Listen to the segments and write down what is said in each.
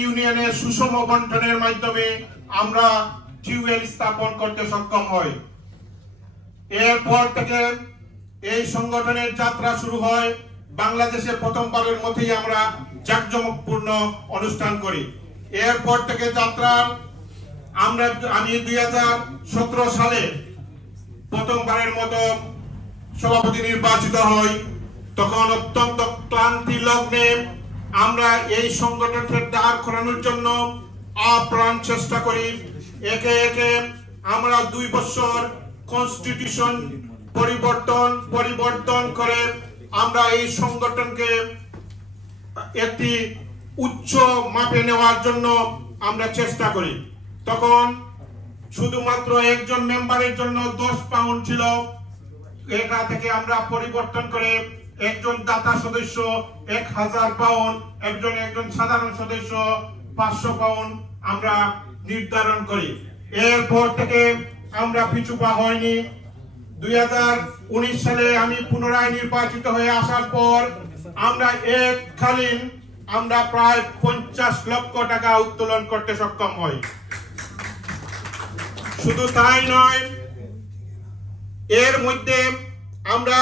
ইউনিয়নের সুষম বন্টনের মাধ্যমে আমরা টিউবওয়েল স্থাপন করতে সক্ষম হই। এরপর থেকে এই সংগঠনের যাত্রা শুরু হয়। বাংলাদেশে প্রথমবারের মতোই আমরা জাঁকজমকপূর্ণ অনুষ্ঠান করি। এরপর থেকে যাত্রা আমি 2017 সালে প্রথমবারের মতো সভাপতি নির্বাচিত হই। তখন অত্যন্ত ক্লান্তি লগ্নে আমরা এই সংগঠনকে দাঁড় করানোর জন্য আপ্রাণ চেষ্টা করি। একে একে আমরা 2 বছর কনস্টিটিউশন পরিবর্তন করে আমরা এই সংগঠনকে একটি উচ্চ মাপে নেওয়ার জন্য আমরা চেষ্টা করি। তখন শুধুমাত্র একজন মেম্বারের জন্য 10 পাউন্ড ছিল। এটা থেকে আমরা পরিবর্তন করে একজন দাতা সদস্য 1000 পাউন্ড, একজন সাধারণ সদস্য 500 পাউন্ড আমরা নির্ধারণ করি। এরপর থেকে আমরা পিছু পা হয়নি। 2019 সালে আমি পুনরায় নির্বাচিত হয়ে আসার পর আমরা এককালীন আমরা প্রায় 50 লক্ষ টাকা উত্তোলন করতে সক্ষম হই। শুধু তাই নয়, এর মধ্যে আমরা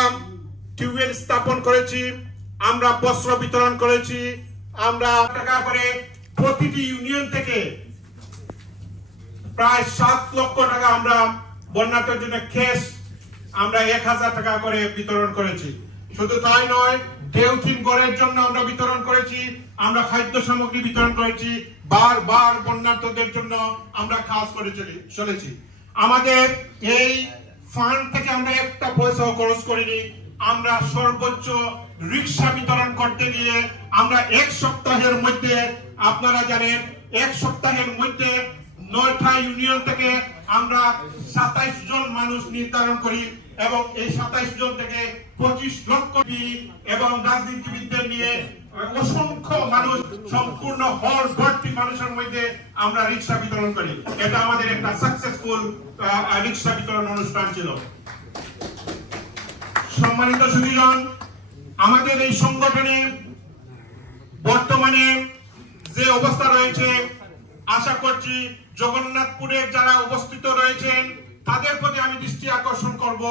টিউবওয়েল স্থাপন করেছি, আমরা বস্ত্র বিতরণ করেছি, আমরা টাকা করে প্রতিটি ইউনিয়ন থেকে প্রায় 7 লক্ষ টাকা আমরা বন্যার্থের জন্য ক্যাশ আমরা 1000 টাকা করে বিতরণ করেছি। শুধু তাই নয়, দেউথিন গড়ের জন্য আমরা বিতরণ করেছি, আমরা খাদ্য সামগ্রী বিতরণ করেছি, বারবার বন্যার্থদের জন্য আমরা কাজ করে চলেছি। আমাদের এই ফান্ড থেকে আমরা একটা পয়সাও খরচ করিনি। আমরা সর্বোচ্চ রিক্সা বিতরণ করতে গিয়ে আমরা 1 সপ্তাহের মধ্যে, আপনারা জানেন 1 সপ্তাহের মধ্যে 9টা ইউনিয়ন থেকে আমরা 27 জন মানুষ নির্ধারণ করি এবং এই 27 জন থেকে 25 লক্ষ এবং রাজনীতিবিদদের নিয়ে অসংখ্য মানুষ, সম্পূর্ণ হল ভর্তি মানুষের মধ্যে আমরা রিক্সা বিতরণ করি। এটা আমাদের একটা সাকসেসফুল রিক্সা বিতরণ অনুষ্ঠান ছিল। সম্মানিত সুধীজন, আমাদের এই সংগঠনে বর্তমানে যে অবস্থা রয়েছে, আশা করছি জগন্নাথপুরের যারা উপস্থিত রয়েছেন তাদের প্রতি আমি দৃষ্টি আকর্ষণ করব।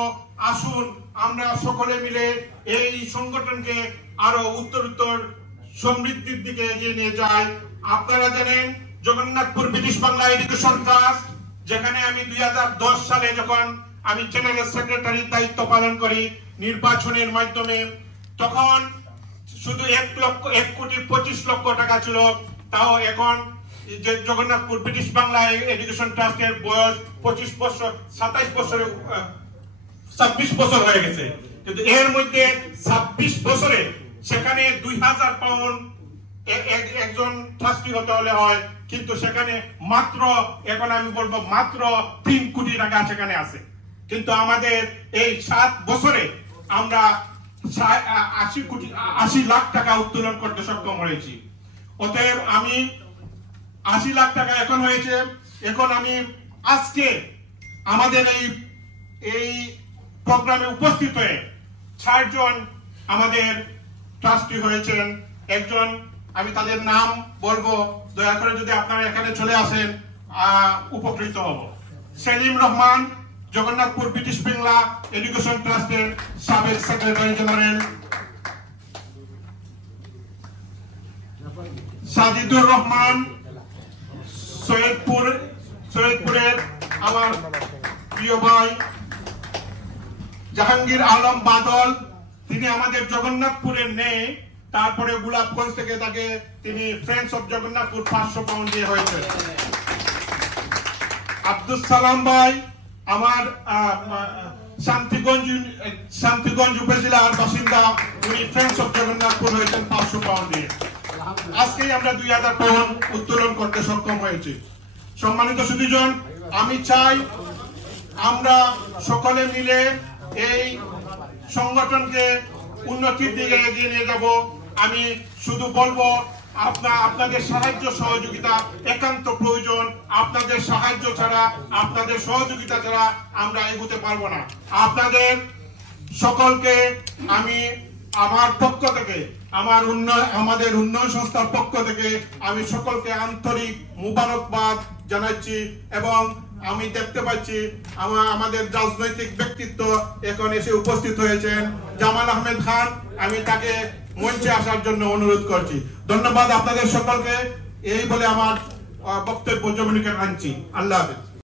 আসুন আমরা সকলে মিলে এই সংগঠনকে আরো উত্তরোত্তর সমৃদ্ধির দিকে এগিয়ে নিয়ে যাই। আপনারা জানেন Jagannathpur British Bangla education trust, যেখানে আমি 2010 সালে যখন আমি জেনারেল সেক্রেটারির দায়িত্ব পালন করি নির্বাচনের মাধ্যমে, তখন শুধু 1 কোটি 25 লক্ষ টাকা ছিল। তাও এখন যে জগন্নাথপুর ব্রিটিশ বাংলা এডুকেশন ট্রাস্টের বয়স 26 বছর, 27 বছরে 26 বছর হয়ে গেছে। কিন্তু এর মধ্যে 26 বছরে সেখানে 2000 পাউন্ড একজন ট্রাস্টি হতে হলে হয়, কিন্তু সেখানে মাত্র, এখন আমি বলবো মাত্র 3 কোটি টাকা সেখানে আছে। কিন্তু আমাদের এই 7 বছরে আমরা 80 লাখ টাকা উত্তোলন করতে সক্ষম হয়েছি। অতএব আমি 80 লাখ টাকা এখন হয়েছে। এখন আমি আজকে আমাদের এই প্রোগ্রামে উপস্থিত হয়ে 4 জন আমাদের ট্রাস্টি হয়েছেন। একজন আমি তাদের নাম বলবো, দয়া করে যদি আপনারা এখানে চলে আসেন উপকৃত হব। সেলিম রহমান, জগন্নাথপুর ব্রিটিশ বাংলা এডুকেশন ট্রাস্টের সাবেক সেক্রেটারি জেনারেল। সাজিদুর রহমান, সৈয়দপুরের আমার প্রিয় ভাই। জাহাঙ্গীর আলম বাদল, তিনি আমাদের জগন্নাথপুরের নেই, তারপরে গোলাপগঞ্জ থেকে তাকে তিনি ফ্রেন্ডস অফ জগন্নাথপুর 500 পাউন্ড দিয়ে হয়েছে। আব্দুল সালাম ভাই আমার শান্তিগঞ্জ উপজেলার বাসিন্দা, উনি ফ্রেন্ডস অফ জগন্নাথপুর হয়েছেন 500 পাউন্ড দিয়ে। আজকেই আমরা 2000 পাউন্ড উত্তোলন করতে সক্ষম হয়েছি। সম্মানিত সুধীজন, আমি চাই আমরা সকলে মিলে এই সংগঠনকে উন্নতির দিকে এগিয়ে নিয়ে যাব। আমি শুধু বলবো আপনাদের সাহায্য সহযোগিতা একান্ত প্রয়োজন। আপনাদের সাহায্য ছাড়া, আপনাদের সহযোগিতা ছাড়া আমরা এগোতে পারবো না। আপনাদের সকলকে আমি আমার পক্ষ থেকে আমাদের উন্নয়ন সংস্থার পক্ষ থেকে আমি সকলকে আন্তরিক মুবারকবাদ জানাচ্ছি এবং আমি দেখতে পাচ্ছি আমাদের রাজনৈতিক ব্যক্তিত্ব এখন এসে উপস্থিত হয়েছেন। জামাল আহমেদ খান, আমি তাকে মঞ্চে আসার জন্য অনুরোধ করছি। ধন্যবাদ আপনাদের সকলকে। এই বলে আমার বক্তব্য জমিনে আনছি। আল্লাহ হাফেজ।